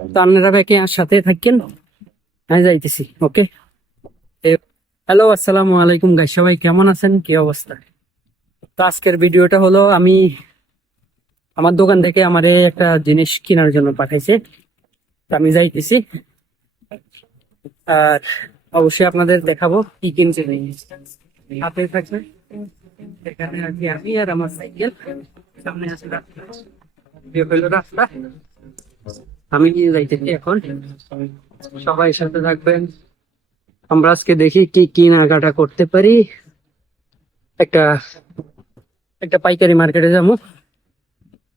তো আপনারা ব্যাকে আর সাথে থাকেন। আমি যাইতেছি, ওকে? হ্যালো, আসসালামু আলাইকুম গাই সবাই কেমন আছেন? কি অবস্থা? তো আজকের ভিডিওটা হলো, আমি আমার দোকান থেকে আমারে একটা জিনিস কেনার জন্য পাঠাইছে। আমি যাইতেছি। আর অবশ্যই আপনাদের দেখাবো কি কিনছে। হাতে থাকবে। এখানে আর কি আমি আর আমার সাইকেল। সামনে রাস্তা। রাস্তা। আমি নিয়ে যাইতেছি এখন। সবাই সাথে থাকবেন। আমরা আজকে দেখি কি কেনাকাটা করতে পারি। একটা একটা পাইকারি মার্কেটে যাব।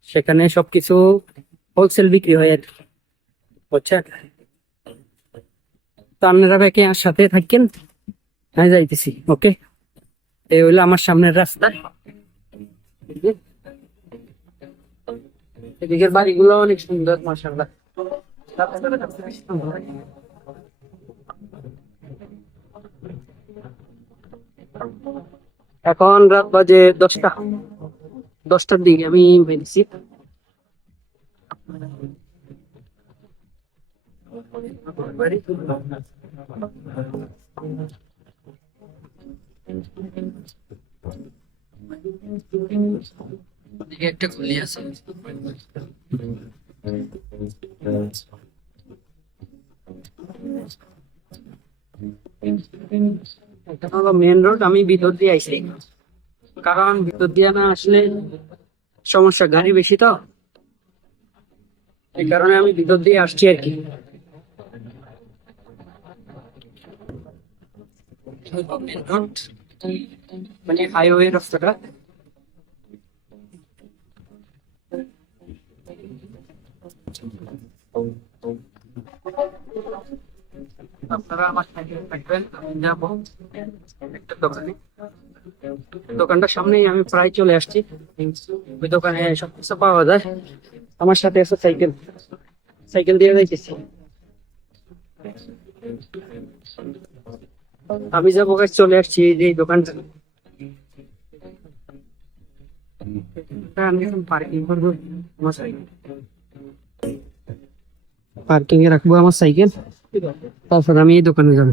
সেখানে সবকিছু হোলসেল বিক্রি হয় আর। বুঝছেন? তো আপনারা ব্যাকে আর সাথে থাকেন। আমি যাইতেছি, ওকে? এই হইল আমার সামনের রাস্তা। এদিকের বাড়িগুলো অনেক সুন্দর মাসাল্লাহ এখন রাত বাজে দশটা। দশটার দিকে আমি বেরিয়েছি। একটা খুলি আছে। এটা আমি ভিতর দিয়ে আইছি। কারণ ভিতর দিয়ে না আসলে সমস্যা, গাড়ি বেশি তো। এই কারণে আমি ভিতর দিয়ে আসছি আর কি। মানে হাইওয়ে রাস্তাটা। দোকানটার সামনেই আমি প্রায় চলে আসছি। ওই দোকানে সব কিছু পাওয়া যায়। আমার সাথে আছে সাইকেল। সাইকেল দিয়ে যাইতেছি। আমি যাব গাছ চলে আসছি যে দোকানটা আমি এখন পার্কিং করব। আমার সাইকেল। পার্কিং এ রাখব আমার সাইকেল। তারপর আমি এই দোকানে যাব।